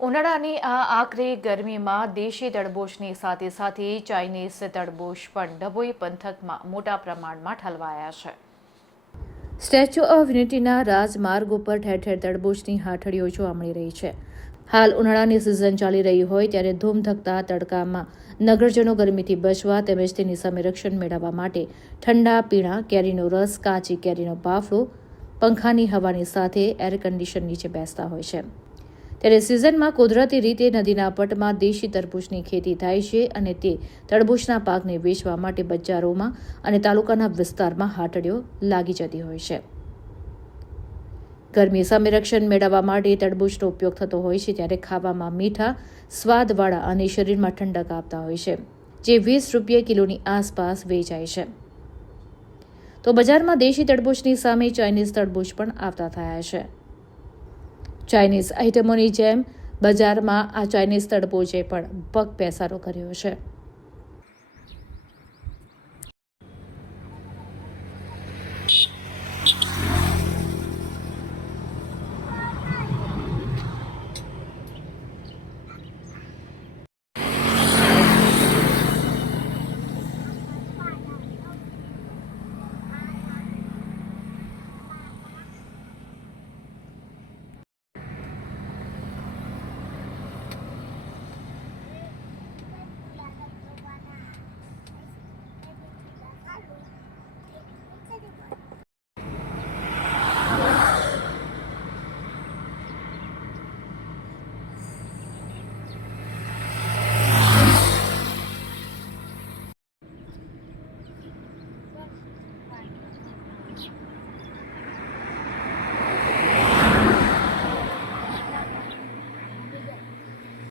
ઉનાળાની આ આકરી ગરમીમાં દેશી તડબોશની સાથે સાથે ચાઇનીઝ તડબોશ પણ ડભોઈ પંથકમાં મોટા પ્રમાણમાં ઠલવાયા છે. સ્ટેચ્યુ ઓફ યુનિટીના રાજમાર્ગ ઉપર ઠેર ઠેર તડબોશની હાથડીઓ જોવા મળી રહી છે. હાલ ઉનાળાની સિઝન ચાલી રહી હોય ત્યારે ધૂમધકતા તડકામાં નગરજનો ગરમીથી બચવા તેમજ તેની સામે રક્ષણ મેળવવા માટે ઠંડા પીણા, કેરીનો રસ, કાચી કેરીનો બાફડો પંખાની હવાની સાથે એર કન્ડિશન નીચે બેસતા હોય છે. ત્યારે સિઝનમાં કુદરતી રીતે નદીના પટમાં દેશી તરબૂચની ખેતી થાય છે અને તે તરબૂચના પાકને વેચવા માટે બજારોમાં અને તાલુકાના વિસ્તારમાં હાટડીઓ લાગી જતી હોય છે. ગરમી સામે રક્ષણ મેળવવા માટે તરબૂચનો ઉપયોગ થતો હોય છે ત્યારે ખાવામાં મીઠા, સ્વાદવાળા અને શરીરમાં ઠંડક આપતા હોય છે, જે વીસ રૂપિયા કિલોની આસપાસ વેચાય છે. તો બજારમાં દેશી તડબૂચની સામે ચાઇનીઝ તડબૂચ પણ આવતા થયા છે. ચાઇનીઝ આઇટમોની જેમ બજારમાં આ ચાઇનીઝ તડબૂચે પણ પગ પેસારો કર્યો છે.